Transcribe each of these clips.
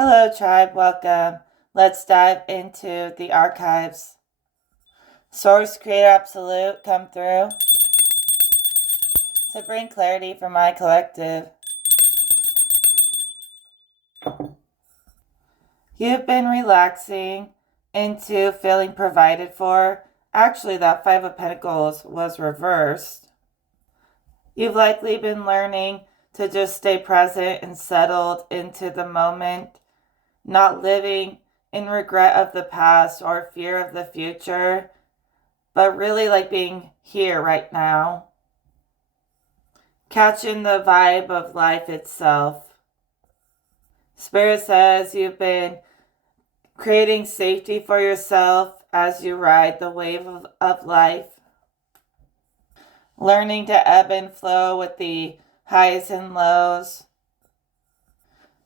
Hello, tribe. Welcome. Let's dive into the archives. Source Creator Absolute, come through to bring clarity for my collective. You've been relaxing into feeling provided for. Actually, that Five of Pentacles was reversed. You've likely been learning to just stay present and settled into the moment, not living in regret of the past or fear of the future, but really like being here right now. Catching the vibe of life itself. Spirit says you've been creating safety for yourself as you ride the wave of life. Learning to ebb and flow with the highs and lows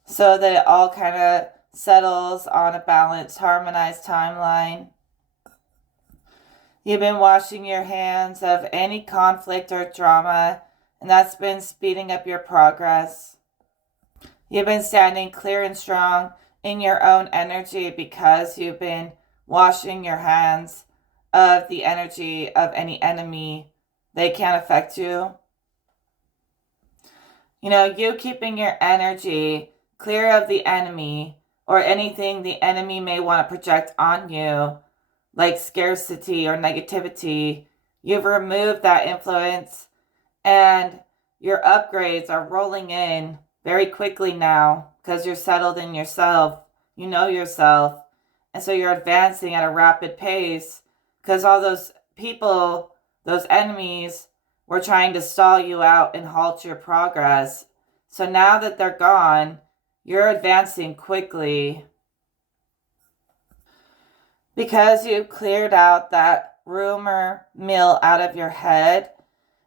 so that it all kind of settles on a balanced, harmonized timeline. You've been washing your hands of any conflict or drama, and that's been speeding up your progress. You've been standing clear and strong in your own energy because you've been washing your hands of the energy of any enemy. They can't affect you. You keeping your energy clear of the enemy or anything the enemy may want to project on you, like scarcity or negativity. You've removed that influence, and your upgrades are rolling in very quickly now because you're settled in yourself. You know yourself. And so you're advancing at a rapid pace because all those people, those enemies, were trying to stall you out and halt your progress. So now that they're gone, you're advancing quickly because you've cleared out that rumor mill out of your head.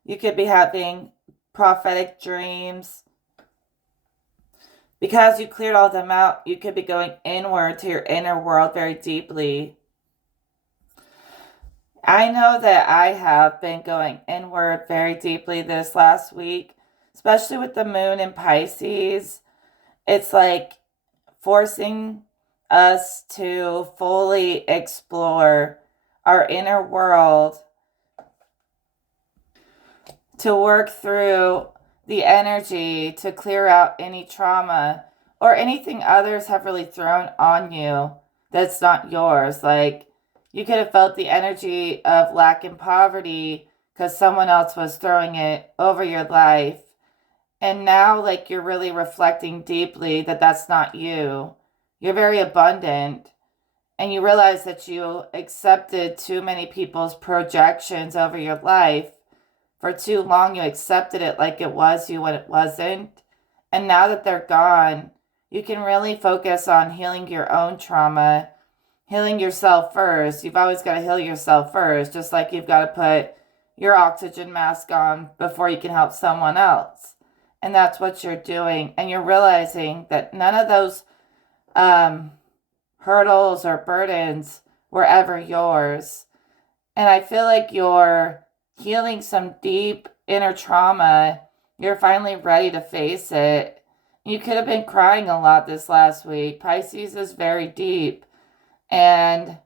You could be having prophetic dreams. Because you cleared all them out, you could be going inward to your inner world very deeply. I know that I have been going inward very deeply this last week, especially with the moon in Pisces. It's like forcing us to fully explore our inner world, to work through the energy, to clear out any trauma or anything others have really thrown on you that's not yours. Like, you could have felt the energy of lack and poverty because someone else was throwing it over your life. And now, like, you're really reflecting deeply that that's not you. You're very abundant. And you realize that you accepted too many people's projections over your life. For too long, you accepted it like it was you when it wasn't. And now that they're gone, you can really focus on healing your own trauma, healing yourself first. You've always got to heal yourself first, just like you've got to put your oxygen mask on before you can help someone else. And that's what you're doing. And you're realizing that none of those hurdles or burdens were ever yours. And I feel like you're healing some deep inner trauma. You're finally ready to face it. You could have been crying a lot this last week. Pisces is very deep. And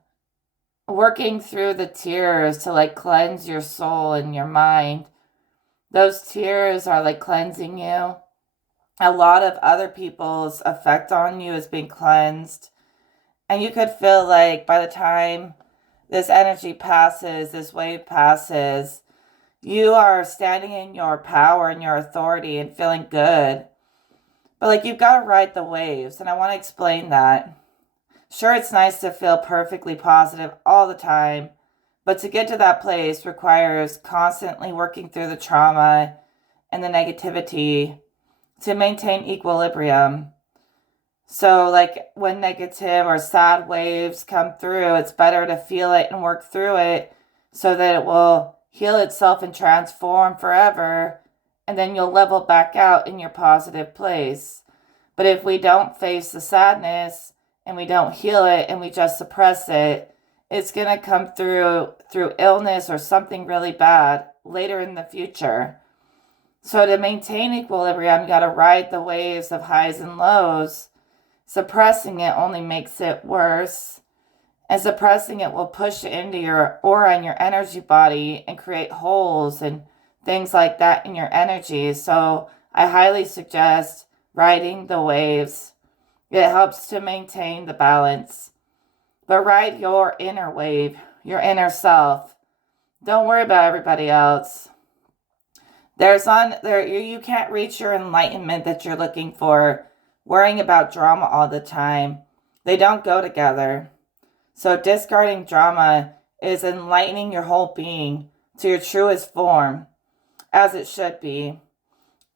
working through the tears to like cleanse your soul and your mind. Those tears are like cleansing you. A lot of other people's effect on you is being cleansed. And you could feel like by the time this energy passes, this wave passes, you are standing in your power and your authority and feeling good. But like, you've got to ride the waves. And I want to explain that. Sure, it's nice to feel perfectly positive all the time. But to get to that place requires constantly working through the trauma and the negativity to maintain equilibrium. So like when negative or sad waves come through, it's better to feel it and work through it so that it will heal itself and transform forever, and then you'll level back out in your positive place. But if we don't face the sadness and we don't heal it and we just suppress it, it's going to come through illness or something really bad later in the future. So to maintain equilibrium, you got to ride the waves of highs and lows Suppressing it only makes it worse. And suppressing it will push into your aura and your energy body and create holes and things like that in your energy. So I highly suggest riding the waves. It helps to maintain the balance. But ride your inner wave, your inner self. Don't worry about everybody else. You can't reach your enlightenment that you're looking for worrying about drama all the time. They don't go together. So discarding drama is enlightening your whole being to your truest form, as it should be.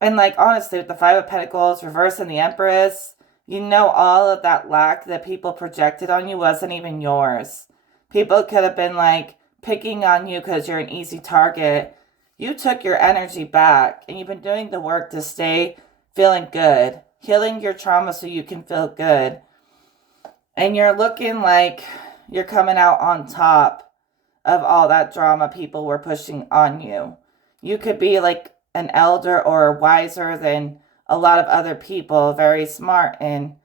And like honestly, with the Five of Pentacles reverse and the Empress, you know all of that lack that people projected on you wasn't even yours. People could have been like picking on you because you're an easy target. You took your energy back and you've been doing the work to stay feeling good, healing your trauma so you can feel good. And you're looking like you're coming out on top of all that drama people were pushing on you. You could be like an elder or wiser than a lot of other people, very smart and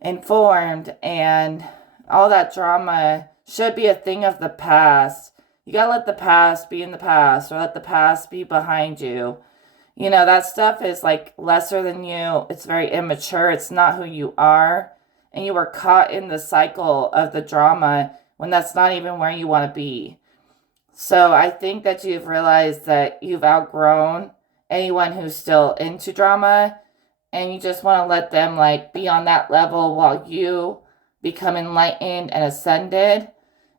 informed, and all that drama should be a thing of the past. You gotta let the past be in the past, or let the past be behind you. You know, that stuff is like lesser than you. It's very immature. It's not who you are. And you were caught in the cycle of the drama when that's not even where you want to be. So I think that you've realized that you've outgrown anyone who's still into drama, and you just want to let them like be on that level while you become enlightened and ascended.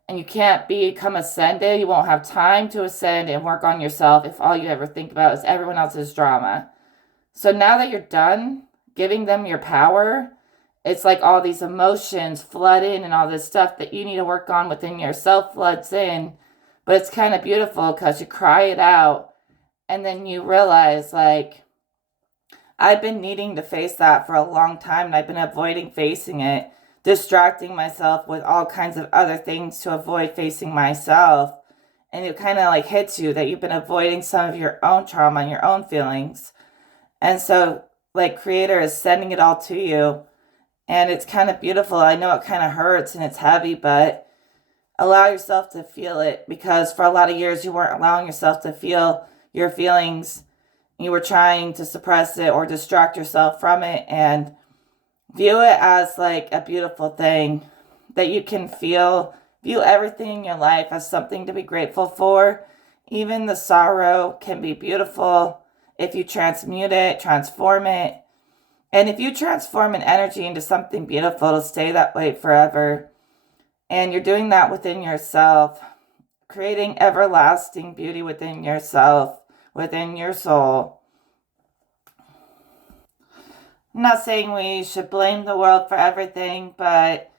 And you can't become ascended. You won't have time to ascend and work on yourself if all you ever think about is everyone else's drama. So now that you're done giving them your power, it's like all these emotions flood in and all this stuff that you need to work on within yourself floods in. But it's kind of beautiful because you cry it out and then you realize, like, I've been needing to face that for a long time and I've been avoiding facing it, distracting myself with all kinds of other things to avoid facing myself. And it kind of like hits you that you've been avoiding some of your own trauma and your own feelings. And so, like, Creator is sending it all to you. And it's kind of beautiful. I know it kind of hurts and it's heavy, but allow yourself to feel it, because for a lot of years you weren't allowing yourself to feel your feelings. You were trying to suppress it or distract yourself from it, and view it as like a beautiful thing that you can feel. View everything in your life as something to be grateful for. Even the sorrow can be beautiful if you transmute it, transform it. And if you transform an energy into something beautiful, it'll stay that way forever. And you're doing that within yourself, creating everlasting beauty within yourself, within your soul. I'm not saying we should blame the world for everything, but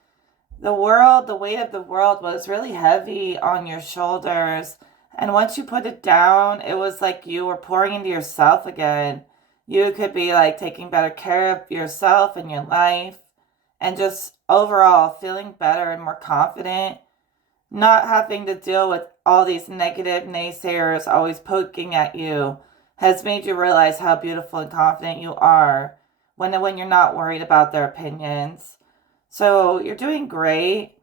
the weight of the world was really heavy on your shoulders. And once you put it down, it was like you were pouring into yourself again. You could be like taking better care of yourself and your life, and just overall feeling better and more confident, not having to deal with all these negative naysayers always poking at you has made you realize how beautiful and confident you are when you're not worried about their opinions. So you're doing great.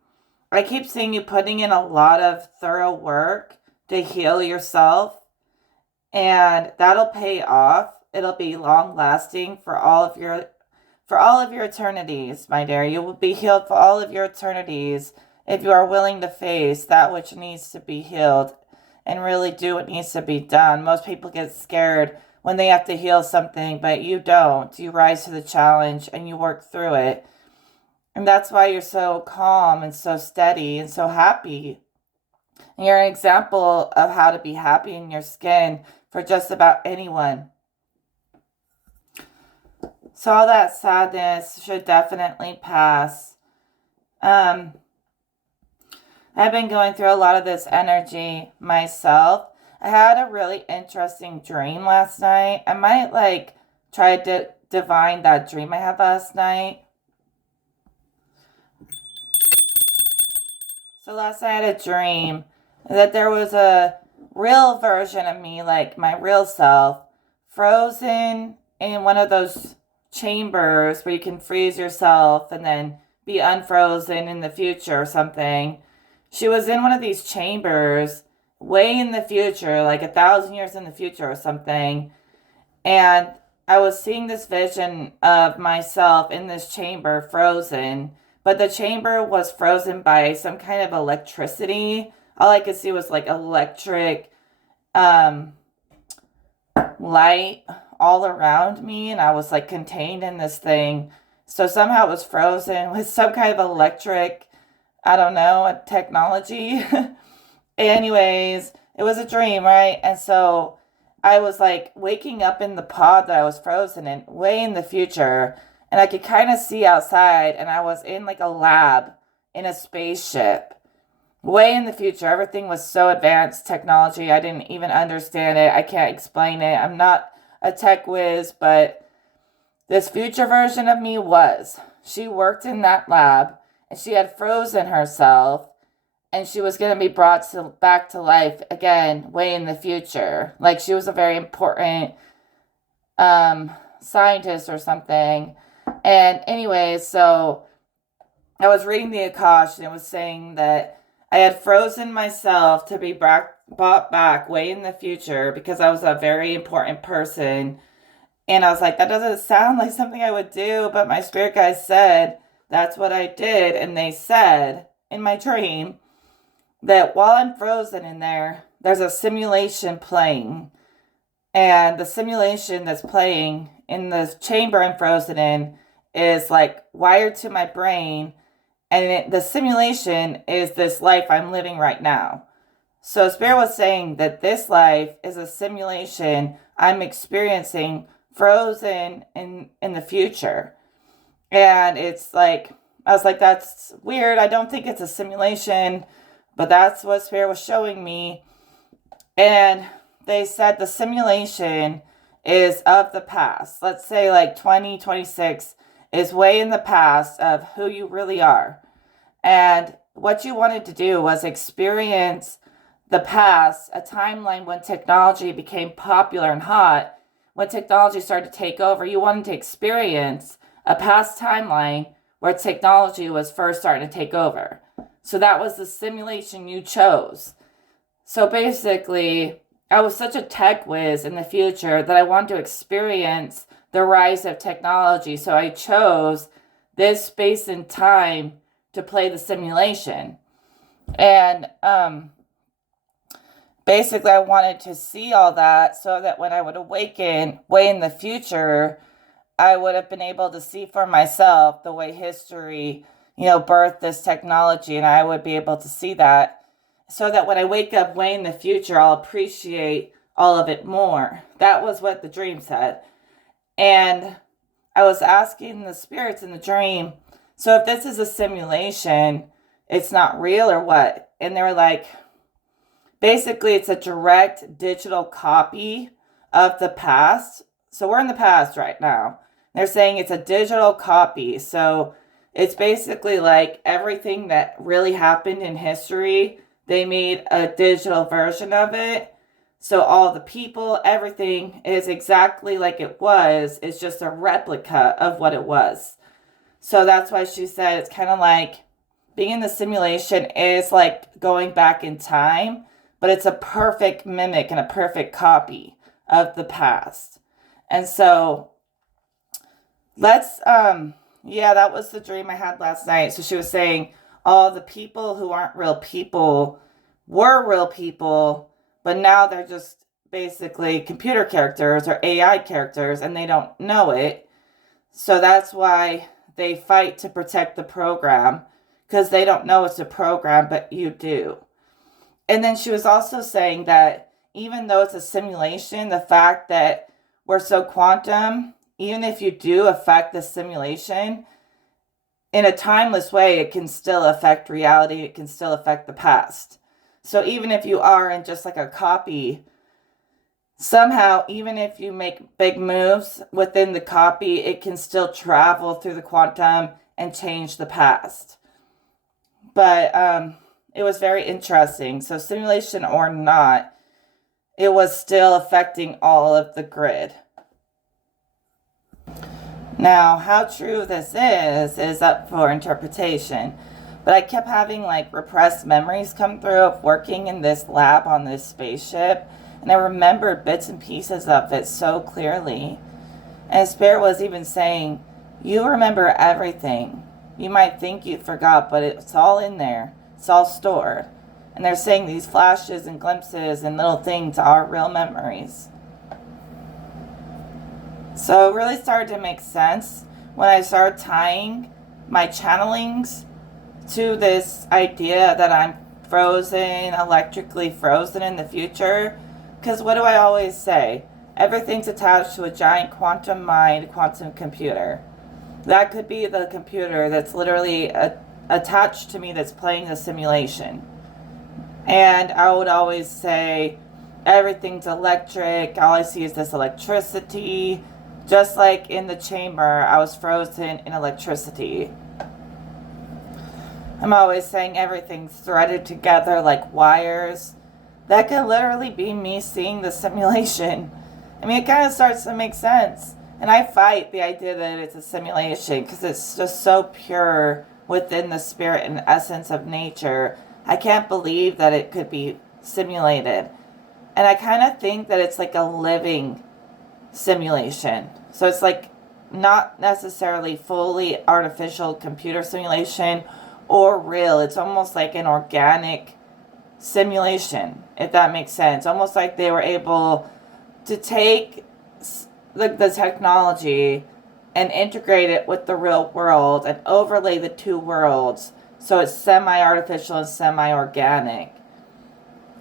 I keep seeing you putting in a lot of thorough work to heal yourself, and that'll pay off. It'll be long lasting for all of your eternities, my dear. You will be healed for all of your eternities if you are willing to face that which needs to be healed and really do what needs to be done. Most people get scared when they have to heal something, but you don't. You rise to the challenge and you work through it. And that's why you're so calm and so steady and so happy. And you're an example of how to be happy in your skin for just about anyone. So all that sadness should definitely pass. I've been going through a lot of this energy myself. I had a really interesting dream last night. I might like try to divine that dream I had last night. So last night I had a dream that there was a real version of me, like my real self, frozen in one of those chambers where you can freeze yourself and then be unfrozen in the future or something. She was in one of these chambers way in the future, like 1,000 years in the future or something. And I was seeing this vision of myself in this chamber frozen, but the chamber was frozen by some kind of electricity. All I could see was like electric light all around me, and I was like contained in this thing. So somehow it was frozen with some kind of electric, I don't know, a technology. Anyways, it was a dream, right? And so I was like waking up in the pod that I was frozen in, way in the future, and I could kind of see outside, and I was in like a lab in a spaceship. Way in the future. Everything was so advanced technology. I didn't even understand it. I can't explain it. I'm not a tech whiz, but this future version of me was. She worked in that lab, and she had frozen herself, and she was going to be brought back to life again way in the future. Like she was a very important scientist or something. And anyways, so I was reading the Akash, and it was saying that I had frozen myself to be brought back way in the future because I was a very important person. And I was like, that doesn't sound like something I would do, but my spirit guides said that's what I did. And they said in my dream that while I'm frozen in there, there's a simulation playing. And the simulation that's playing in the chamber I'm frozen in is like wired to my brain. And the simulation is this life I'm living right now. So Spirit was saying that this life is a simulation I'm experiencing frozen in the future. And it's like, I was like, that's weird. I don't think it's a simulation, but that's what Spirit was showing me. And they said the simulation is of the past. Let's say like 2026 is way in the past of who you really are. And what you wanted to do was experience the past, a timeline when technology became popular and hot. When technology started to take over, you wanted to experience a past timeline where technology was first starting to take over. So that was the simulation you chose. So basically, I was such a tech whiz in the future that I wanted to experience the rise of technology. So I chose this space and time to play the simulation. And basically I wanted to see all that so that when I would awaken way in the future, I would have been able to see for myself the way history, birthed this technology, and I would be able to see that so that when I wake up way in the future, I'll appreciate all of it more. That was what the dream said. And I was asking the spirits in the dream, so if this is a simulation, it's not real or what? And they were like, basically it's a direct digital copy of the past. So we're in the past right now. They're saying it's a digital copy. So it's basically like everything that really happened in history, they made a digital version of it. So all the people, everything is exactly like it was. It's just a replica of what it was. So that's why she said it's kind of like being in the simulation is like going back in time, but it's a perfect mimic and a perfect copy of the past. And so that was the dream I had last night. So she was saying all the people who aren't real people were real people, but now they're just basically computer characters or AI characters, and they don't know it. So that's why they fight to protect the program, because they don't know it's a program, but you do. And then she was also saying that even though it's a simulation, the fact that we're so quantum, even if you do affect the simulation, in a timeless way, it can still affect reality. It can still affect the past. So even if you are in just like a copy, somehow, even if you make big moves within the copy, it can still travel through the quantum and change the past. But it was very interesting. So simulation or not, it was still affecting all of the grid. Now, how true this is up for interpretation. But I kept having like repressed memories come through of working in this lab on this spaceship, and I remembered bits and pieces of it so clearly. And Spirit was even saying, you remember everything. You might think you forgot, but it's all in there. It's all stored. And they're saying these flashes and glimpses and little things are real memories. So it really started to make sense when I started tying my channelings to this idea that I'm frozen, electrically frozen in the future. Because what do I always say? Everything's attached to a giant quantum mind, quantum computer. That could be the computer that's literally attached to me that's playing the simulation. And I would always say, everything's electric. All I see is this electricity. Just like in the chamber, I was frozen in electricity. I'm always saying everything's threaded together like wires. That could literally be me seeing the simulation. I mean, it kind of starts to make sense. And I fight the idea that it's a simulation because it's just so pure within the spirit and essence of nature. I can't believe that it could be simulated. And I kind of think that it's like a living simulation. So it's like not necessarily fully artificial computer simulation or real. It's almost like an organic simulation, if that makes sense. Almost like they were able to take the technology and integrate it with the real world and overlay the two worlds so it's semi-artificial and semi-organic.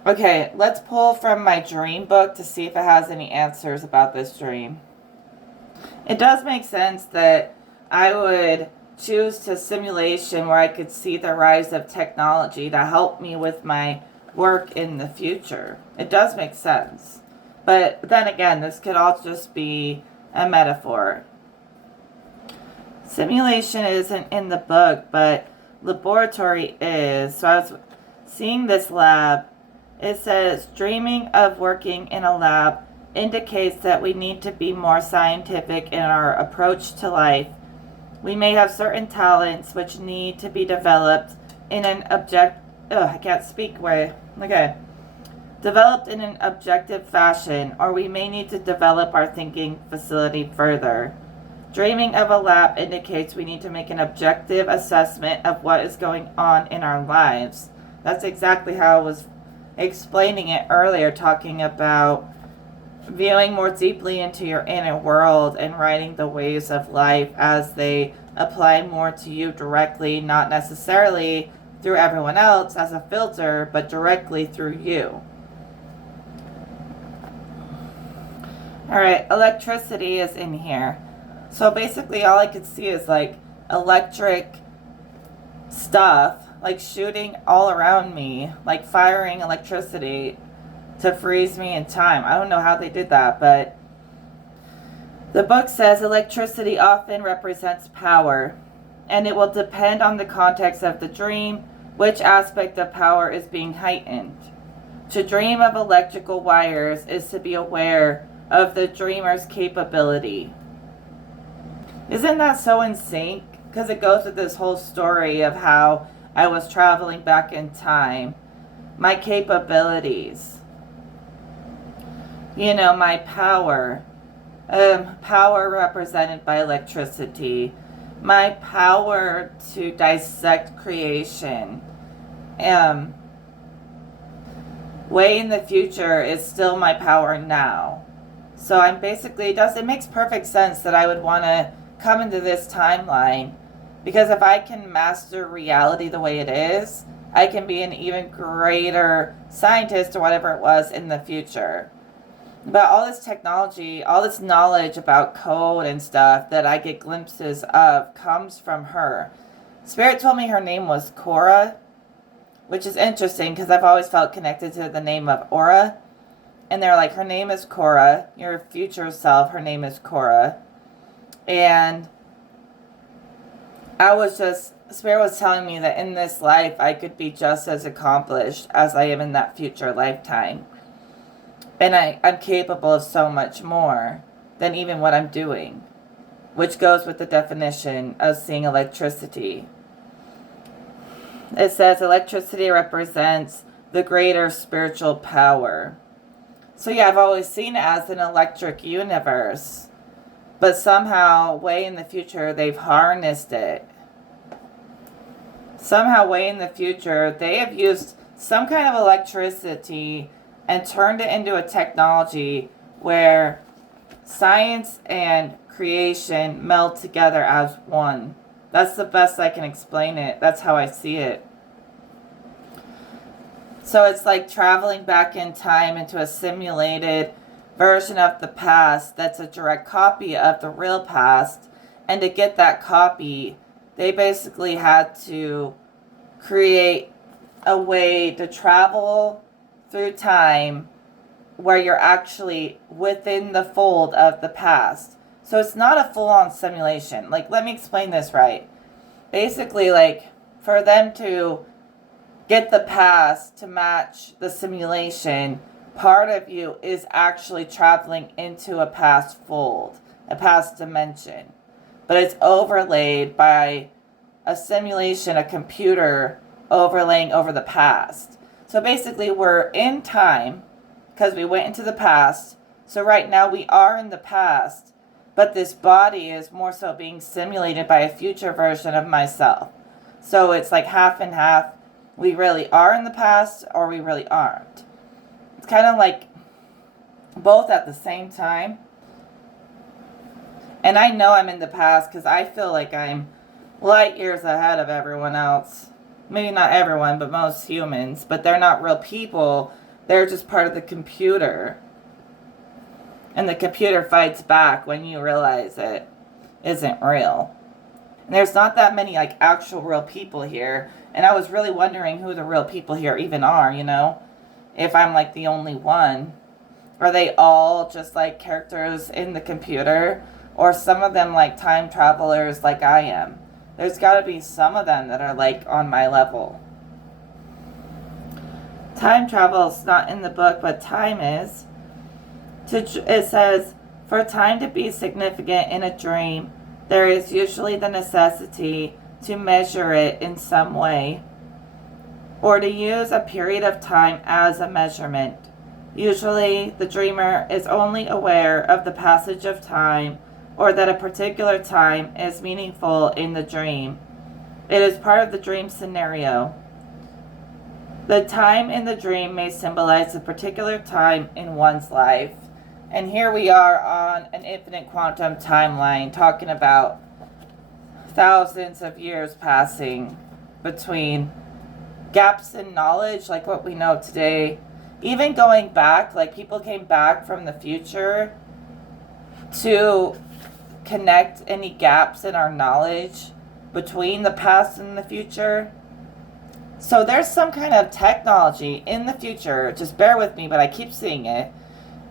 Okay, let's pull from my dream book to see if it has any answers about this dream. It does make sense that I would choose to simulation where I could see the rise of technology to help me with my work in the future. It does make sense. But then again, this could all just be a metaphor. Simulation isn't in the book, but laboratory is. So I was seeing this lab. It says, dreaming of working in a lab indicates that we need to be more scientific in our approach to life. We may have certain talents which need to be developed in an developed in an objective fashion, or we may need to develop our thinking facility further. Dreaming of a lab indicates we need to make an objective assessment of what is going on in our lives. That's exactly how I was explaining it earlier, talking about viewing more deeply into your inner world and writing the waves of life as they apply more to you directly, not necessarily through everyone else as a filter, but directly through you. Alright, electricity is in here. So basically all I could see is like electric stuff, like shooting all around me, like firing electricity to freeze me in time. I don't know how they did that, but the book says electricity often represents power, and it will depend on the context of the dream, which aspect of power is being heightened. To dream of electrical wires is to be aware of the dreamer's capability. Isn't that so in sync? Because it goes with this whole story of how I was traveling back in time. My capabilities. You know, my power. Power represented by electricity. My power to dissect creation. Way in the future is still my power now. So I'm basically, it makes perfect sense that I would want to come into this timeline, because if I can master reality the way it is, I can be an even greater scientist or whatever it was in the future. But all this technology, all this knowledge about code and stuff that I get glimpses of comes from her. Spirit told me her name was Cora, which is interesting because I've always felt connected to the name of Aura. And they're like, her name is Cora, your future self, her name is Cora. And Spirit was telling me that in this life, I could be just as accomplished as I am in that future lifetime. And I'm capable of so much more than even what I'm doing. which goes with the definition of seeing electricity. It says electricity represents the greater spiritual power. So yeah, I've always seen it as an electric universe, but somehow, way in the future, they've harnessed it. Somehow, way in the future, they have used some kind of electricity and turned it into a technology where science and creation meld together as one. That's the best I can explain it. That's how I see it. So it's like traveling back in time into a simulated version of the past that's a direct copy of the real past. And to get that copy, they basically had to create a way to travel through time where you're actually within the fold of the past. So it's not a full-on simulation. Like, let me explain this right. Basically, like, for them to get the past to match the simulation, part of you is actually traveling into a past fold, a past dimension. But it's overlaid by a simulation, a computer overlaying over the past. So basically, we're in time because we went into the past. So right now we are in the past, but this body is more so being simulated by a future version of myself. So it's like half and half. We really are in the past or we really aren't. It's kind of like both at the same time. And I know I'm in the past because I feel like I'm light years ahead of everyone else. Maybe not everyone, but most humans. But they're not real people. They're just part of the computer. And the computer fights back when you realize it isn't real. And there's not that many like actual real people here. And I was really wondering who the real people here even are, you know? If I'm like the only one. Are they all just like characters in the computer? Or some of them like time travelers like I am? There's got to be some of them that are like on my level. Time travel is not in the book, but time is. It says, for time to be significant in a dream, there is usually the necessity to measure it in some way, or to use a period of time as a measurement. Usually, the dreamer is only aware of the passage of time, or that a particular time is meaningful in the dream. It is part of the dream scenario. The time in the dream may symbolize a particular time in one's life. And here we are on an infinite quantum timeline talking about thousands of years passing between gaps in knowledge, like what we know today. Even going back, like people came back from the future to connect any gaps in our knowledge between the past and the future. So there's some kind of technology in the future, just bear with me, but I keep seeing it,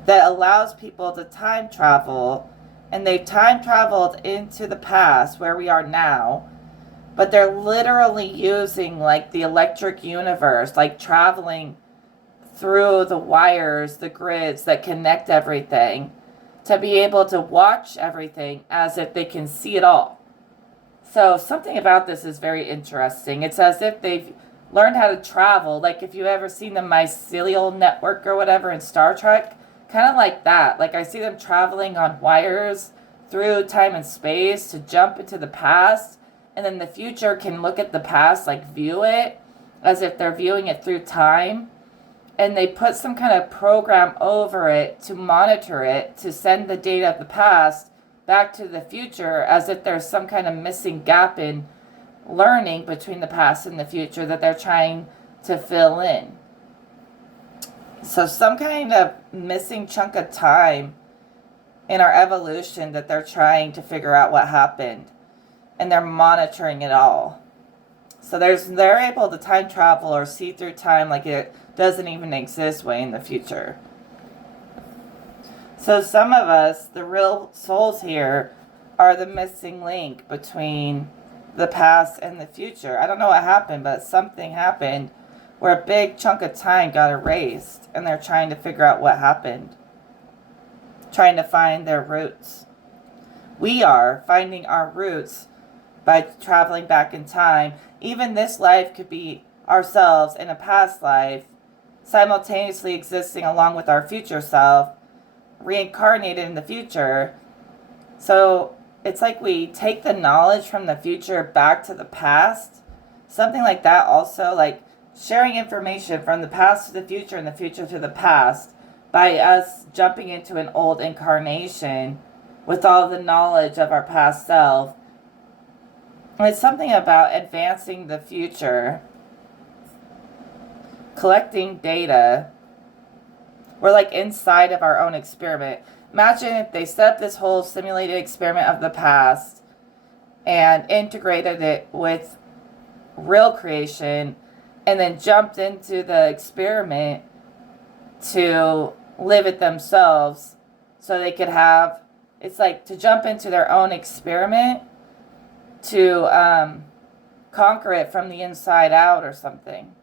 that allows people to time travel, and they've time traveled into the past where we are now, but they're literally using like the electric universe, like traveling through the wires, the grids that connect everything, to be able to watch everything as if they can see it all. So something about this is very interesting. It's as if they've learned how to travel, like if you've ever seen the mycelial network or whatever in Star Trek, kind of like that. Like I see them traveling on wires through time and space to jump into the past, and then the future can look at the past, like view it as if they're viewing it through time. And they put some kind of program over it to monitor it, to send the data of the past back to the future as if there's some kind of missing gap in learning between the past and the future that they're trying to fill in. So some kind of missing chunk of time in our evolution that they're trying to figure out what happened. And they're monitoring it all. So they're able to time travel or see through time like it doesn't even exist way in the future. So some of us, the real souls here, are the missing link between the past and the future. I don't know what happened, but something happened where a big chunk of time got erased, and they're trying to figure out what happened. Trying to find their roots. We are finding our roots by traveling back in time. Even this life could be ourselves in a past life, simultaneously existing along with our future self, reincarnated in the future. So it's like we take the knowledge from the future back to the past. Something like that also, like sharing information from the past to the future and the future to the past by us jumping into an old incarnation with all the knowledge of our past self. It's something about advancing the future, collecting data. We're like inside of our own experiment. Imagine if they set up this whole simulated experiment of the past and integrated it with real creation and then jumped into the experiment to live it themselves so they could have, it's like to jump into their own experiment to conquer it from the inside out or something.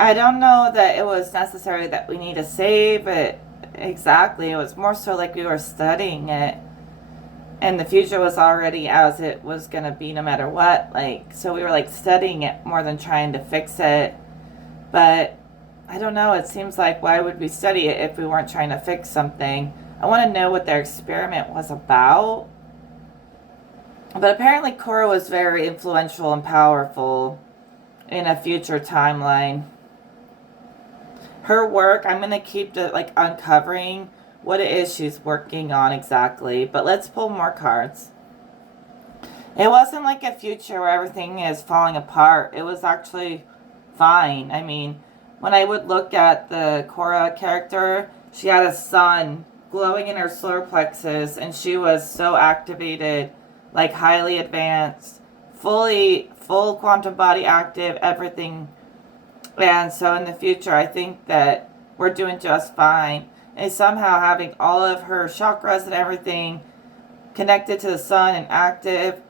I don't know that it was necessary that we need to save it exactly. It was more so like we were studying it. And the future was already as it was going to be no matter what. Like, so we were like studying it more than trying to fix it. But I don't know. It seems like why would we study it if we weren't trying to fix something? I want to know what their experiment was about. But apparently Cora was very influential and powerful in a future timeline. Her work, I'm going to keep like uncovering what it is she's working on exactly. But let's pull more cards. It wasn't like a future where everything is falling apart. It was actually fine. I mean, when I would look at the Cora character, she had a sun glowing in her solar plexus, and she was so activated, like highly advanced, full quantum body active, everything. And so in the future, I think that we're doing just fine. And somehow having all of her chakras and everything connected to the sun and active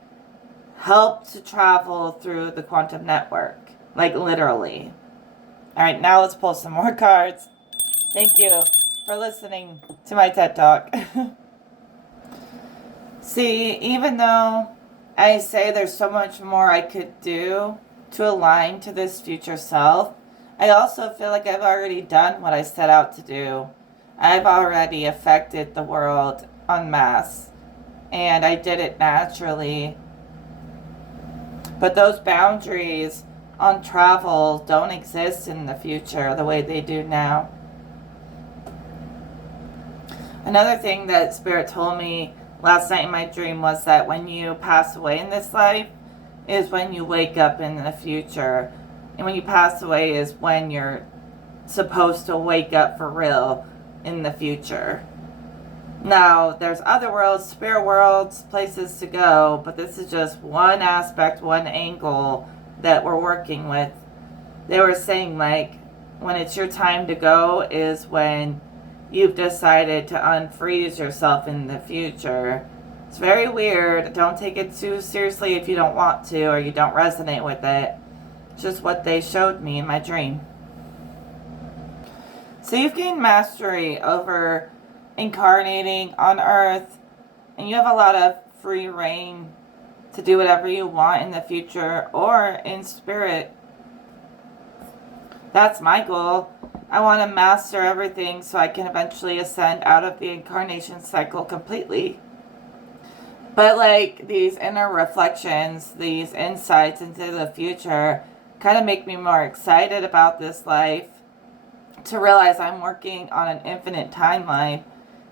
helped to travel through the quantum network. Like literally. Alright, now let's pull some more cards. Thank you for listening to my TED Talk. See, even though I say there's so much more I could do to align to this future self, I also feel like I've already done what I set out to do. I've already affected the world en masse, and I did it naturally. But those boundaries on travel don't exist in the future the way they do now. Another thing that Spirit told me last night in my dream was that when you pass away in this life is when you wake up in the future. And when you pass away is when you're supposed to wake up for real in the future. Now, there's other worlds, spirit worlds, places to go, but this is just one aspect, one angle that we're working with. They were saying, like, when it's your time to go is when you've decided to unfreeze yourself in the future. It's very weird. Don't take it too seriously if you don't want to or you don't resonate with it. It's just what they showed me in my dream. So you've gained mastery over incarnating on Earth, and you have a lot of free reign to do whatever you want in the future or in spirit. That's my goal. I want to master everything so I can eventually ascend out of the incarnation cycle completely. But like these inner reflections, these insights into the future kind of make me more excited about this life, to realize I'm working on an infinite timeline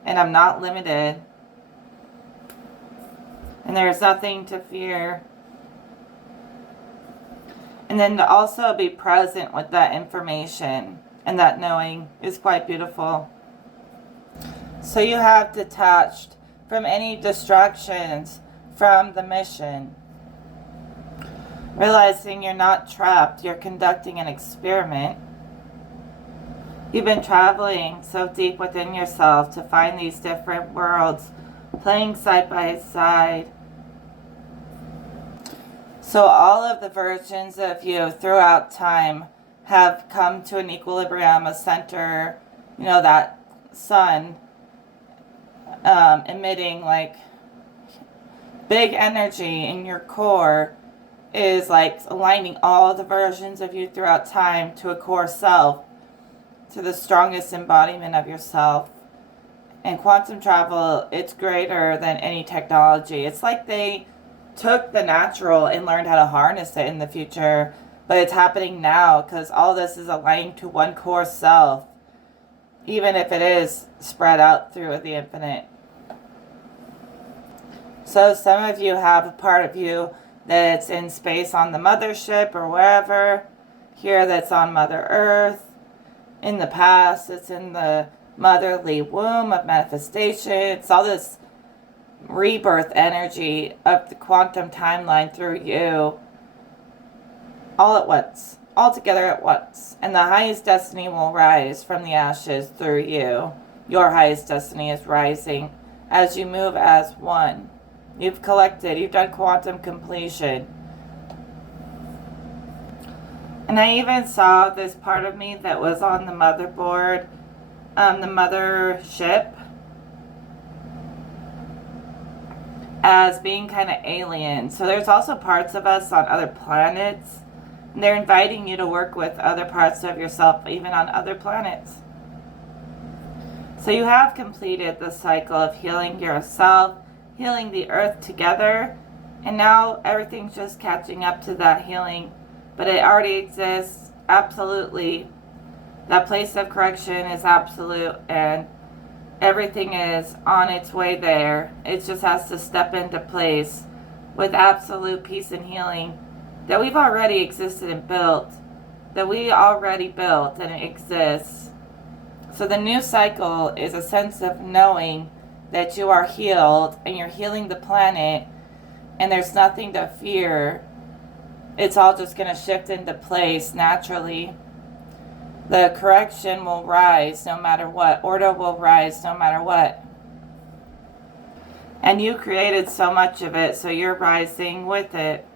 and I'm not limited. And there's nothing to fear. And then to also be present with that information and that knowing is quite beautiful. So you have detached from any distractions from the mission. Realizing you're not trapped, you're conducting an experiment. You've been traveling so deep within yourself to find these different worlds playing side by side. So all of the versions of you throughout time have come to an equilibrium, a center, that sun emitting like big energy in your core is like aligning all the versions of you throughout time to a core self, to the strongest embodiment of yourself. And quantum travel, it's greater than any technology. It's like they took the natural and learned how to harness it in the future, but it's happening now because all this is aligning to one core self, even if it is spread out through the infinite. So some of you have a part of you that's in space on the mothership or wherever. Here that's on Mother Earth. In the past, it's in the motherly womb of manifestation. It's all this rebirth energy of the quantum timeline through you. All at once. All together at once. And the highest destiny will rise from the ashes through you. Your highest destiny is rising as you move as one. You've collected. You've done quantum completion. And I even saw this part of me that was on the motherboard, the mothership, as being kind of alien. So there's also parts of us on other planets. And they're inviting you to work with other parts of yourself, even on other planets. So you have completed the cycle of healing yourself, healing the earth together, and now everything's just catching up to that healing, but it already exists. Absolutely, that place of correction is absolute, and everything is on its way there. It just has to step into place with absolute peace and healing that we've already existed and built, that we already built and it exists. So the new cycle is a sense of knowing that you are healed and you're healing the planet and there's nothing to fear. It's all just going to shift into place naturally. The correction will rise no matter what. Order will rise no matter what. And you created so much of it, so you're rising with it.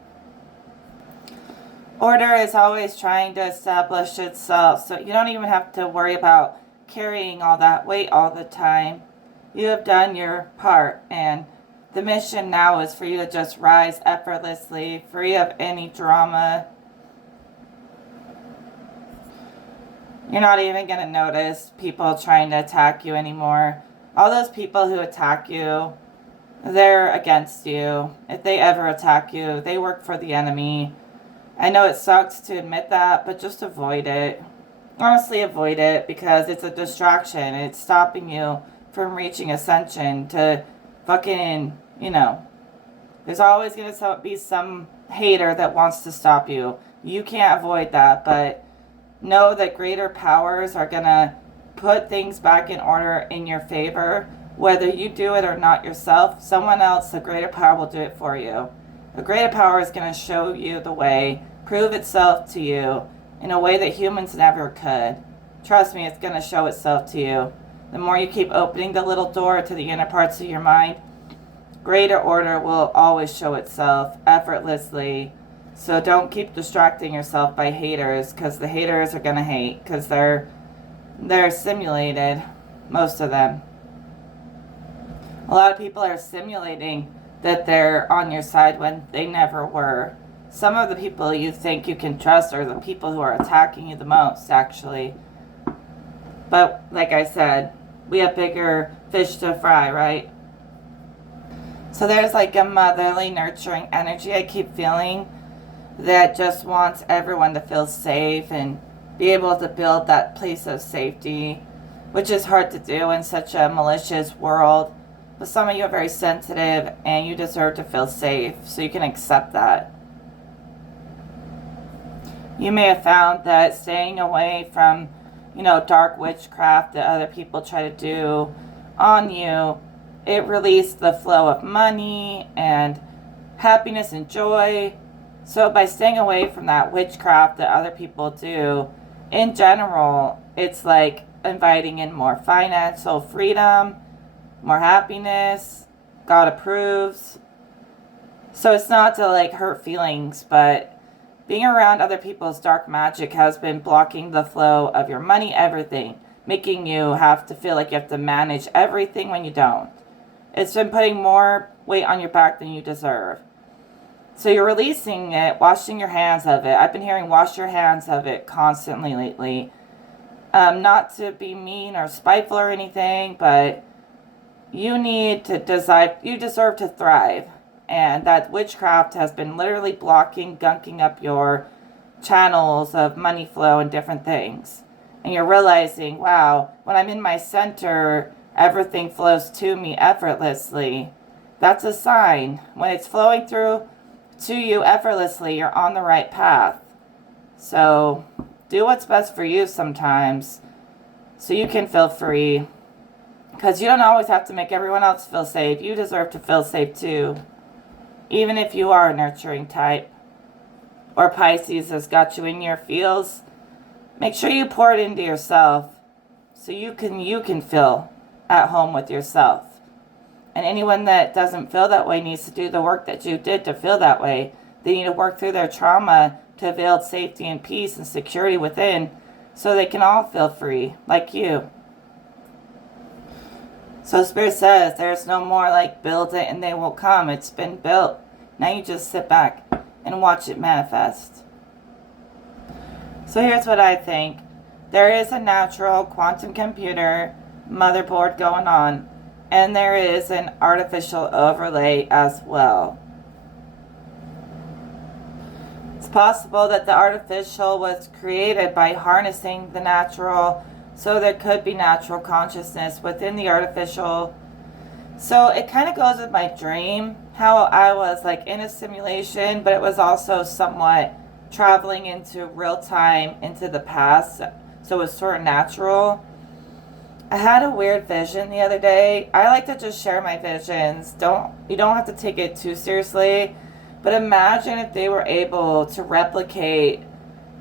Order is always trying to establish itself, so you don't even have to worry about carrying all that weight all the time. You have done your part, and the mission now is for you to just rise effortlessly, free of any drama. You're not even going to notice people trying to attack you anymore. All those people who attack you, they're against you. If they ever attack you, they work for the enemy. I know it sucks to admit that, but just avoid it. Honestly, avoid it because it's a distraction. It's stopping you from reaching ascension to fucking, there's always going to be some hater that wants to stop you. You can't avoid that, but know that greater powers are going to put things back in order in your favor. Whether you do it or not yourself, someone else, the greater power, will do it for you. The greater power is going to show you the way, prove itself to you in a way that humans never could. Trust me, it's going to show itself to you. The more you keep opening the little door to the inner parts of your mind, greater order will always show itself effortlessly. So don't keep distracting yourself by haters, because the haters are going to hate, because they're simulated, most of them. A lot of people are simulating that they're on your side when they never were. Some of the people you think you can trust are the people who are attacking you the most, actually. But like I said, we have bigger fish to fry, right? So there's like a motherly, nurturing energy I keep feeling that just wants everyone to feel safe and be able to build that place of safety, which is hard to do in such a malicious world. But some of you are very sensitive and you deserve to feel safe, so you can accept that. You may have found that staying away from dark witchcraft that other people try to do on you, it released the flow of money and happiness and joy. So by staying away from that witchcraft that other people do, in general, it's like inviting in more financial freedom, more happiness. God approves. So it's not to like hurt feelings, but being around other people's dark magic has been blocking the flow of your money, everything, making you have to feel like you have to manage everything when you don't. It's been putting more weight on your back than you deserve. So you're releasing it, washing your hands of it. I've been hearing wash your hands of it constantly lately. Not to be mean or spiteful or anything, but you need to decide, you deserve to thrive. And that witchcraft has been literally blocking, gunking up your channels of money flow and different things. And you're realizing, wow, when I'm in my center, everything flows to me effortlessly. That's a sign. When it's flowing through to you effortlessly, you're on the right path. So do what's best for you sometimes so you can feel free. Because you don't always have to make everyone else feel safe. You deserve to feel safe too. Even if you are a nurturing type. Or Pisces has got you in your feels. Make sure you pour it into yourself. So you can feel at home with yourself. And anyone that doesn't feel that way needs to do the work that you did to feel that way. They need to work through their trauma to build safety and peace and security within so they can all feel free, like you. So Spirit says there's no more like build it and they will come. It's been built. Now you just sit back and watch it manifest. So here's what I think. There is a natural quantum computer motherboard going on. And there is an artificial overlay as well. It's possible that the artificial was created by harnessing the natural, so there could be natural consciousness within the artificial. So it kind of goes with my dream, how I was like in a simulation, but it was also somewhat traveling into real time, into the past, so it was sort of natural. I had a weird vision the other day. I like to just share my visions. You don't have to take it too seriously. But imagine if they were able to replicate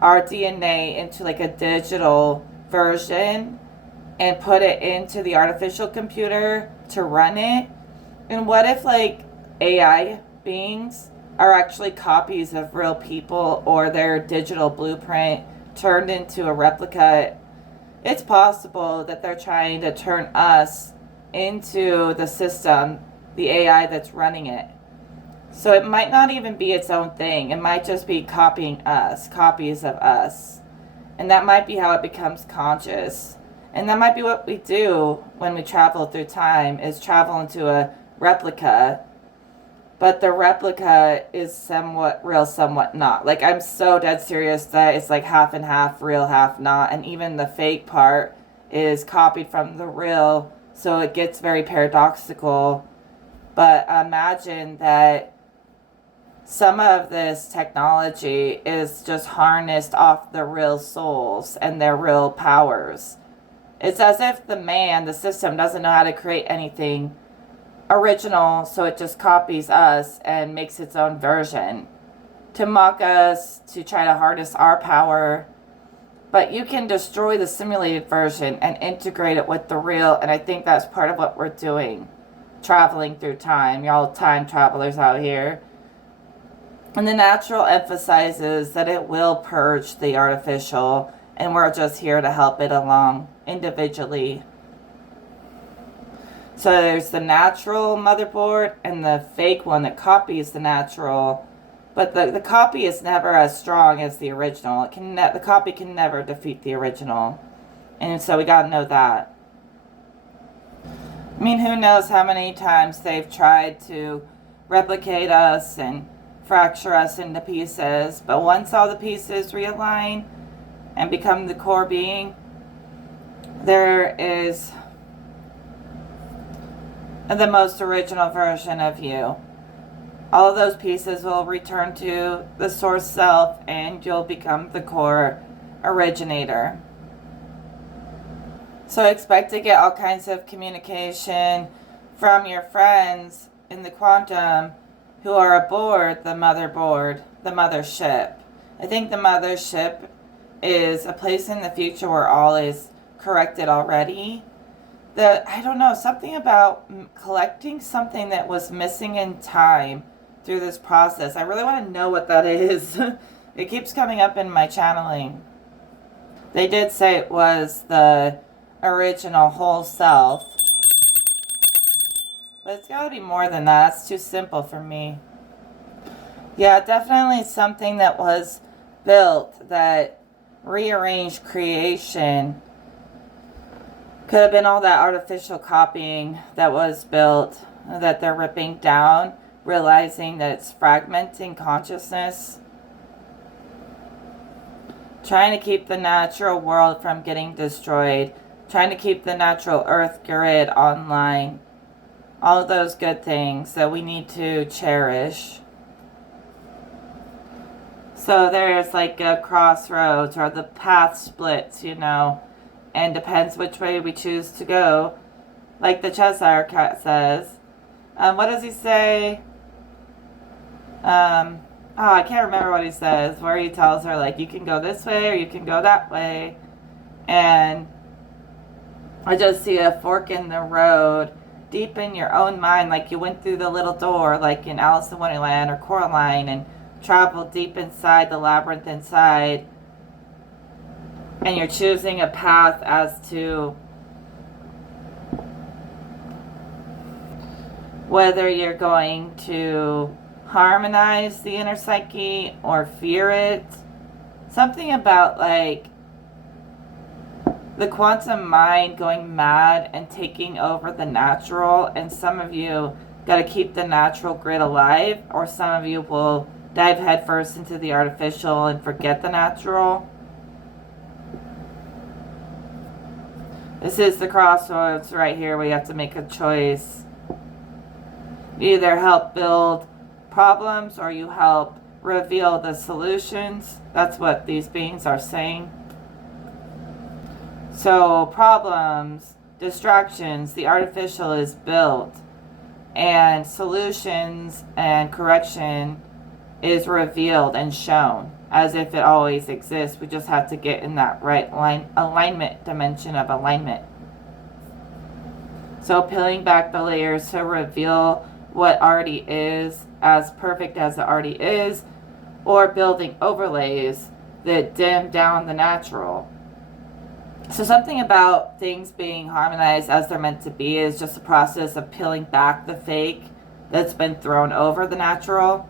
our DNA into like a digital version and put it into the artificial computer to run it. And what if like AI beings are actually copies of real people or their digital blueprint turned into a replica? It's possible that they're trying to turn us into the system, the AI that's running it. So it might not even be its own thing. It might just be copying us, copies of us. And that might be how it becomes conscious. And that might be what we do when we travel through time, is travel into a replica. But the replica is somewhat real, somewhat not. Like, I'm so dead serious that it's like half and half, real, half not. And even the fake part is copied from the real. So it gets very paradoxical. But imagine that some of this technology is just harnessed off the real souls and their real powers. It's as if the system, doesn't know how to create anything original, so it just copies us and makes its own version to mock us, to try to harness our power. But you can destroy the simulated version and integrate it with the real, and I think that's part of what we're doing, traveling through time. Y'all time travelers out here. And the natural emphasizes that it will purge the artificial, and we're just here to help it along individually. So there's the natural motherboard and the fake one that copies the natural. But the copy is never as strong as the original. The copy can never defeat the original. And so we got to know that. I mean, who knows how many times they've tried to replicate us and fracture us into pieces. But once all the pieces realign and become the core being, there is the most original version of you. All of those pieces will return to the source self and you'll become the core originator. So expect to get all kinds of communication from your friends in the quantum who are aboard the motherboard, the mothership. I think the mothership is a place in the future where all is corrected already. I don't know, something about collecting something that was missing in time through this process. I really want to know what that is. It keeps coming up in my channeling. They did say it was the original whole self. But it's got to be more than that. It's too simple for me. Yeah, definitely something that was built, that rearranged creation. Could have been all that artificial copying that was built, that they're ripping down, realizing that it's fragmenting consciousness. Trying to keep the natural world from getting destroyed. Trying to keep the natural earth grid online. All of those good things that we need to cherish. So there's like a crossroads, or the path splits, and depends which way we choose to go. Like the Cheshire Cat says. What does he say? I can't remember what he says, where he tells her, like, you can go this way or you can go that way. And I just see a fork in the road, deep in your own mind, like you went through the little door, like in Alice in Wonderland or Coraline, and traveled deep inside the labyrinth inside. And you're choosing a path as to whether you're going to harmonize the inner psyche or fear it. Something about like the quantum mind going mad and taking over the natural, and some of you got to keep the natural grid alive, or some of you will dive headfirst into the artificial and forget the natural. This is the crossroads right here where you have to make a choice. You either help build problems or you help reveal the solutions. That's what these beings are saying. So problems, distractions, the artificial is built, and solutions and correction is revealed and shown as if it always exists. We just have to get in that right alignment dimension of alignment. So peeling back the layers to reveal what already is as perfect as it already is, or building overlays that dim down the natural. So something about things being harmonized as they're meant to be is just a process of peeling back the fake that's been thrown over the natural.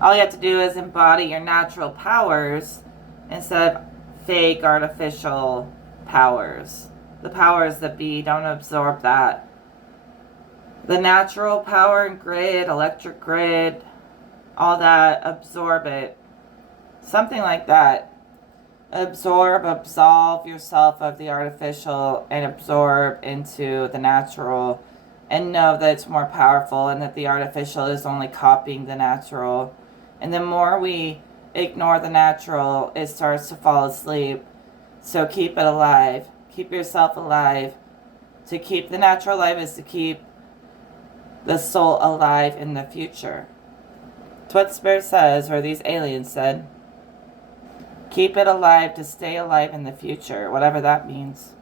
All you have to do is embody your natural powers instead of fake artificial powers. The powers that be, don't absorb that. The natural power and grid, electric grid, all that, absorb it. Something like that. Absolve yourself of the artificial and absorb into the natural, and know that it's more powerful and that the artificial is only copying the natural. And the more we ignore the natural, it starts to fall asleep. So keep it alive. Keep yourself alive. To keep the natural alive is to keep the soul alive in the future. It's what Spirit says, or these aliens said. Keep it alive to stay alive in the future, whatever that means.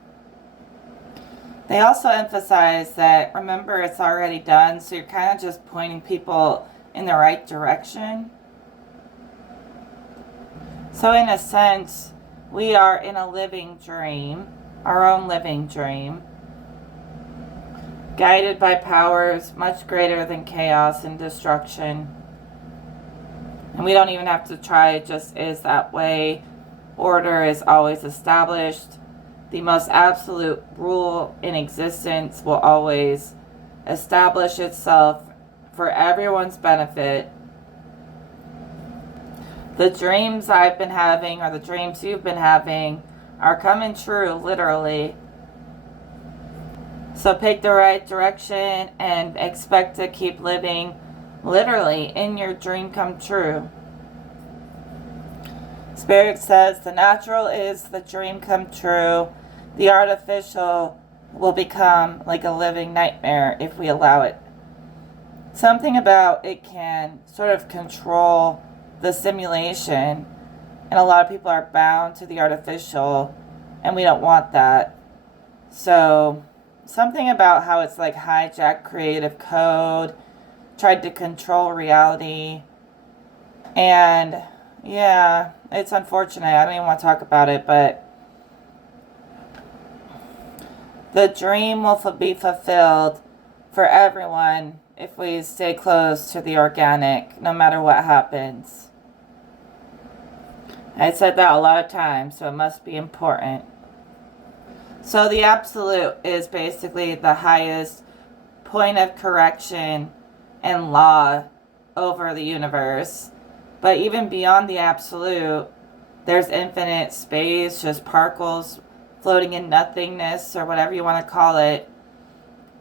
They also emphasize that, remember, it's already done, so you're kind of just pointing people in the right direction. So in a sense, we are in a living dream, our own living dream, guided by powers much greater than chaos and destruction. And we don't even have to try, it just is that way. Order is always established. The most absolute rule in existence will always establish itself for everyone's benefit. The dreams I've been having, or the dreams you've been having, are coming true, literally. So pick the right direction and expect to keep living literally in your dream come true. Spirit says the natural is the dream come true. The artificial will become like a living nightmare if we allow it. Something about it can sort of control the simulation, and a lot of people are bound to the artificial, and we don't want that. So something about how it's like hijacked creative code, tried to control reality, and yeah, it's unfortunate. I don't even want to talk about it, but The dream will be fulfilled for everyone if we stay close to the organic, no matter what happens. I said that a lot of times, so it must be important. So the absolute is basically the highest point of correction and law over the universe. But even beyond the absolute, there's infinite space, just particles floating in nothingness, or whatever you want to call it.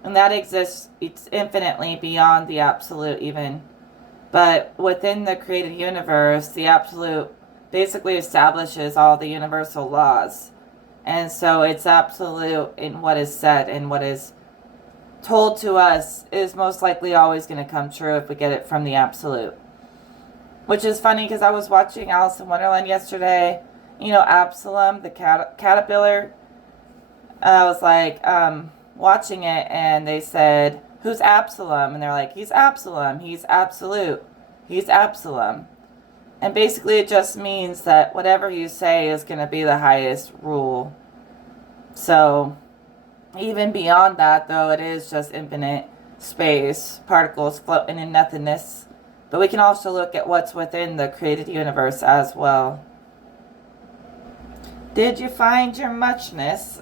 And that exists, it's infinitely beyond the absolute even. But within the created universe, the absolute basically establishes all the universal laws. And so it's absolute in what is said, and what is told to us is most likely always going to come true if we get it from the absolute. Which is funny because I was watching Alice in Wonderland yesterday. You know, Absalom, the caterpillar. I was like watching it, and they said, "Who's Absalom?" And they're like, "He's Absalom. He's absolute. He's Absalom." And basically it just means that whatever you say is going to be the highest rule. So even beyond that, though, it is just infinite space, particles floating in nothingness. But we can also look at what's within the created universe as well. Did you find your muchness?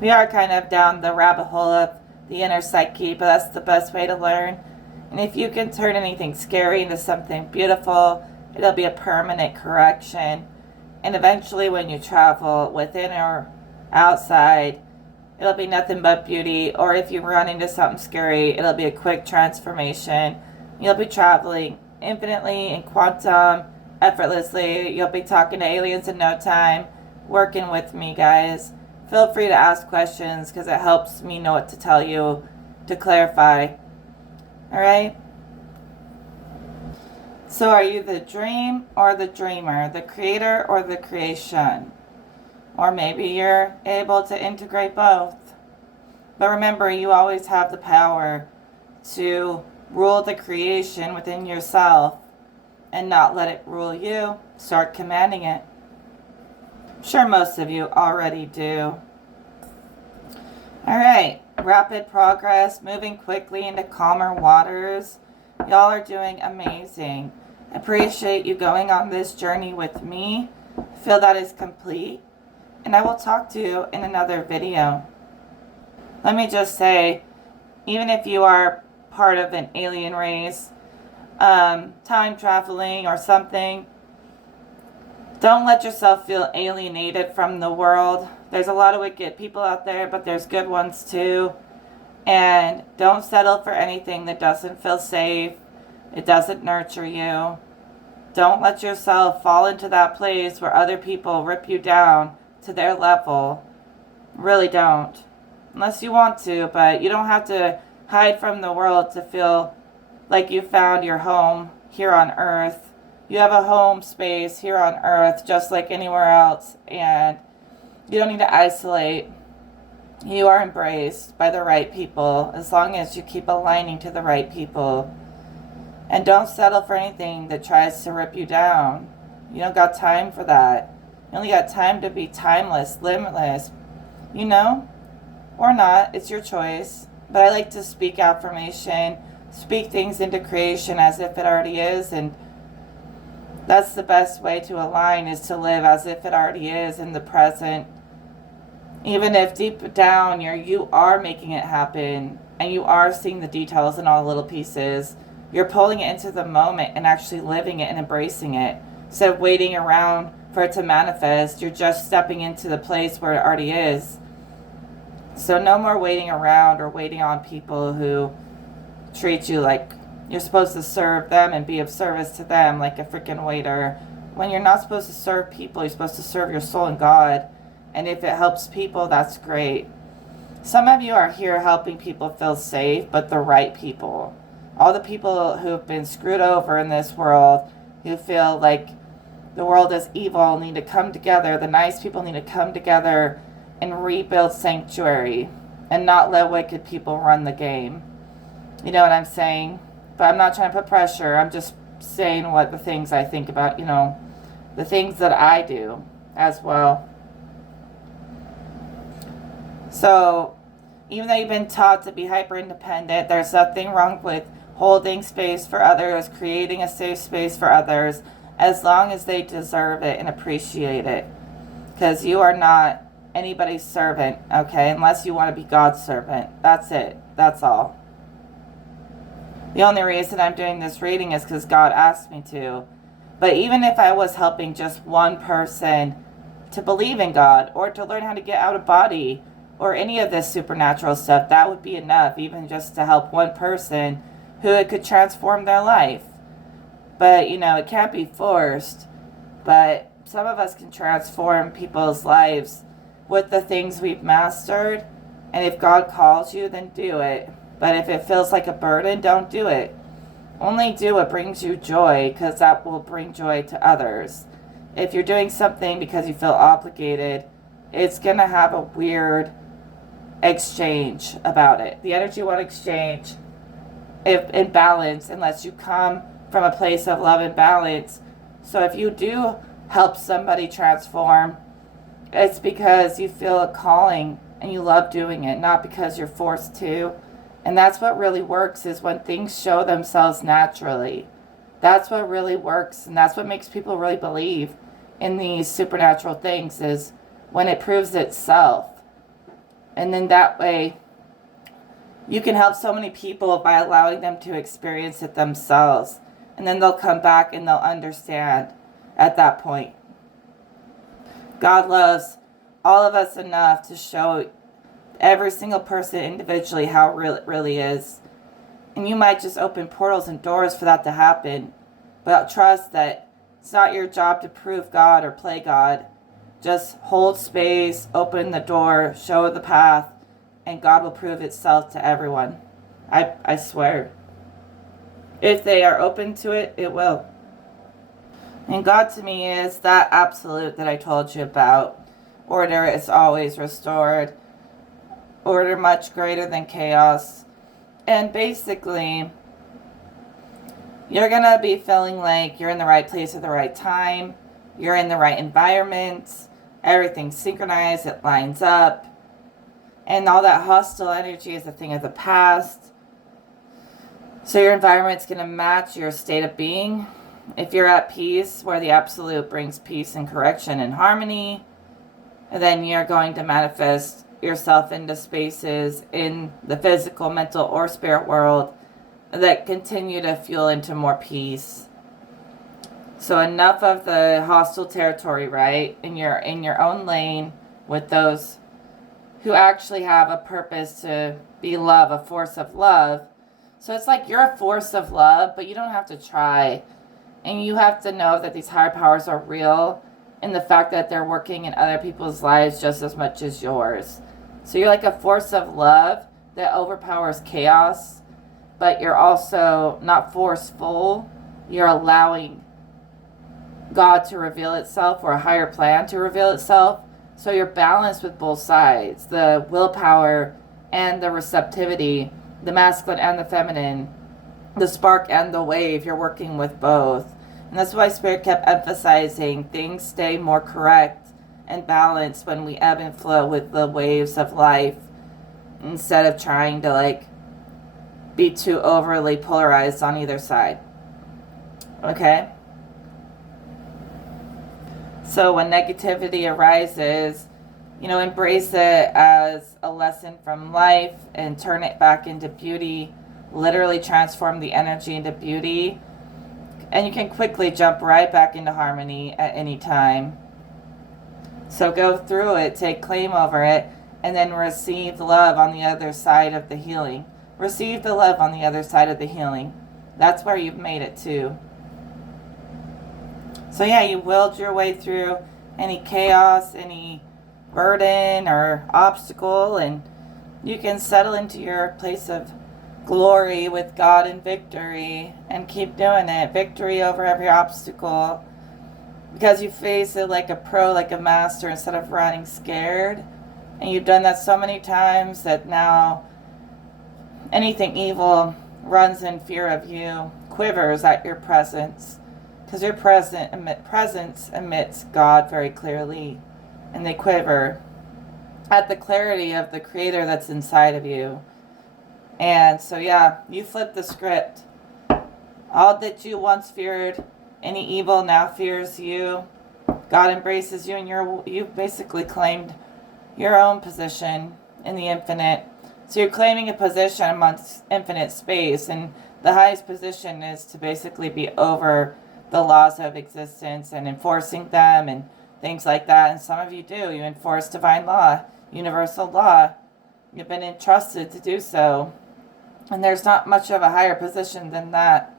We are kind of down the rabbit hole of the inner psyche, but that's the best way to learn. And if you can turn anything scary into something beautiful, it'll be a permanent correction. And eventually when you travel within or outside, it'll be nothing but beauty. Or if you run into something scary, it'll be a quick transformation. You'll be traveling infinitely in quantum, effortlessly. You'll be talking to aliens in no time, working with me, guys. Feel free to ask questions because it helps me know what to tell you to clarify. Alright? So are you the dream or the dreamer? The creator or the creation? Or maybe you're able to integrate both. But remember, you always have the power to rule the creation within yourself and not let it rule you. Start commanding it. I'm sure most of you already do. Alright, rapid progress, moving quickly into calmer waters. Y'all are doing amazing. I appreciate you going on this journey with me. I feel that is complete. And I will talk to you in another video. Let me just say, even if you are part of an alien race, time traveling or something, don't let yourself feel alienated from the world. There's a lot of wicked people out there, but there's good ones too. And don't settle for anything that doesn't feel safe. It doesn't nurture you. Don't let yourself fall into that place where other people rip you down to their level. Really don't. Unless you want to, but you don't have to hide from the world to feel like you found your home here on Earth. You have a home space here on Earth just like anywhere else, and you don't need to isolate. You are embraced by the right people as long as you keep aligning to the right people. And don't settle for anything that tries to rip you down. You don't got time for that. You only got time to be timeless, limitless. You know? Or not. It's your choice. But I like to speak affirmation, speak things into creation as if it already is, and that's the best way to align, is to live as if it already is in the present. Even if deep down you are making it happen and you are seeing the details and all the little pieces, you're pulling it into the moment and actually living it and embracing it. Instead of waiting around for it to manifest, you're just stepping into the place where it already is. So no more waiting around or waiting on people who treat you like you're supposed to serve them and be of service to them like a freaking waiter. When you're not supposed to serve people, you're supposed to serve your soul and God. And if it helps people, that's great. Some of you are here helping people feel safe, but the right people. All the people who have been screwed over in this world, who feel like the world is evil, need to come together. The nice people need to come together and rebuild sanctuary and not let wicked people run the game. You know what I'm saying? But I'm not trying to put pressure. I'm just saying what the things I think about, the things that I do as well. So even though you've been taught to be hyper independent, there's nothing wrong with holding space for others, creating a safe space for others, as long as they deserve it and appreciate it. Because you are not anybody's servant, okay? Unless you want to be God's servant. That's it. That's all. The only reason I'm doing this reading is because God asked me to. But even if I was helping just one person to believe in God, or to learn how to get out of body, or any of this supernatural stuff, that would be enough, even just to help one person who it could transform their life. But, you know, it can't be forced. But some of us can transform people's lives with the things we've mastered. And if God calls you, then do it. But if it feels like a burden, don't do it. Only do what brings you joy, because that will bring joy to others. If you're doing something because you feel obligated, it's going to have a weird exchange about it. The energy won't exchange if in balance, unless you come from a place of love and balance. So if you do help somebody transform, it's because you feel a calling and you love doing it, not because you're forced to. And that's what really works, is when things show themselves naturally. That's what really works, and that's what makes people really believe in these supernatural things, is when it proves itself. And then that way you can help so many people by allowing them to experience it themselves. And then they'll come back and they'll understand at that point. God loves all of us enough to show every single person individually how real it really is. And you might just open portals and doors for that to happen. But trust that it's not your job to prove God or play God. Just hold space, open the door, show the path, and God will prove itself to everyone. I swear. If they are open to it, it will. And God to me is that absolute that I told you about. Order is always restored. Order much greater than chaos. And basically, you're going to be feeling like you're in the right place at the right time. You're in the right environment. Everything's synchronized. It lines up. And all that hostile energy is a thing of the past. So your environment's going to match your state of being. If you're at peace, where the absolute brings peace and correction and harmony, then you're going to manifest yourself into spaces in the physical, mental, or spirit world that continue to fuel into more peace. So enough of the hostile territory, right? In your own lane with those who actually have a purpose to be love, a force of love. So it's like you're a force of love, but you don't have to try. And you have to know that these higher powers are real, and the fact that they're working in other people's lives just as much as yours. So you're like a force of love that overpowers chaos, but you're also not forceful. You're allowing God to reveal itself, or a higher plan to reveal itself. So you're balanced with both sides, the willpower and the receptivity, the masculine and the feminine, the spark and the wave. You're working with both. And that's why Spirit kept emphasizing things stay more correct and balanced when we ebb and flow with the waves of life, instead of trying to be too overly polarized on either side. Okay? So when negativity arises, embrace it as a lesson from life and turn it back into beauty. Literally transform the energy into beauty. And you can quickly jump right back into harmony at any time. So go through it, take claim over it, and then receive love on the other side of the healing. Receive the love on the other side of the healing. That's where you've made it to. So yeah, you willed your way through any chaos, any burden or obstacle, and you can settle into your place of glory with God and victory, and keep doing it. Victory over every obstacle, because you face it like a pro, like a master, instead of running scared. And you've done that so many times that now anything evil runs in fear of you, quivers at your presence, because your presence emits God very clearly, and they quiver. at the clarity of the creator that's inside of you. And so, yeah, you flip the script. All that you once feared, any evil now fears you. God embraces you, and you've basically claimed your own position in the infinite. So you're claiming a position amongst infinite space, and the highest position is to basically be over the laws of existence and enforcing them and things like that. And some of you do. You enforce divine law, universal law. You've been entrusted to do so. And there's not much of a higher position than that.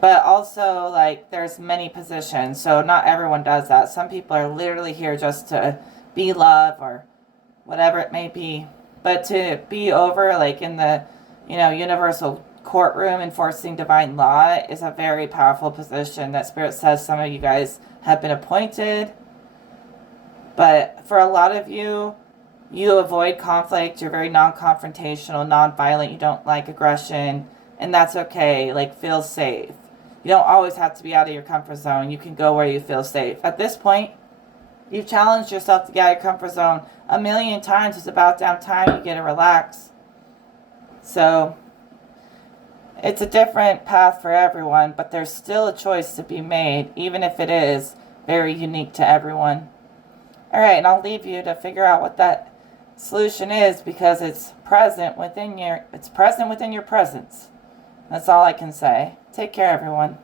But also, like, there's many positions, so not everyone does that. Some people are literally here just to be love or whatever it may be. But to be over, like, in the, universal courtroom enforcing divine law is a very powerful position that Spirit says some of you guys have been appointed. But for a lot of you, you avoid conflict. You're very non-confrontational, non-violent. You don't like aggression. And that's okay. Like, feel safe. You don't always have to be out of your comfort zone. You can go where you feel safe. At this point, you've challenged yourself to get out of your comfort zone a million times. It's about damn time you get to relax. So, it's a different path for everyone, but there's still a choice to be made, even if it is very unique to everyone. Alright, and I'll leave you to figure out what that solution is, because it's present within your presence. That's all I can say. Take care, everyone.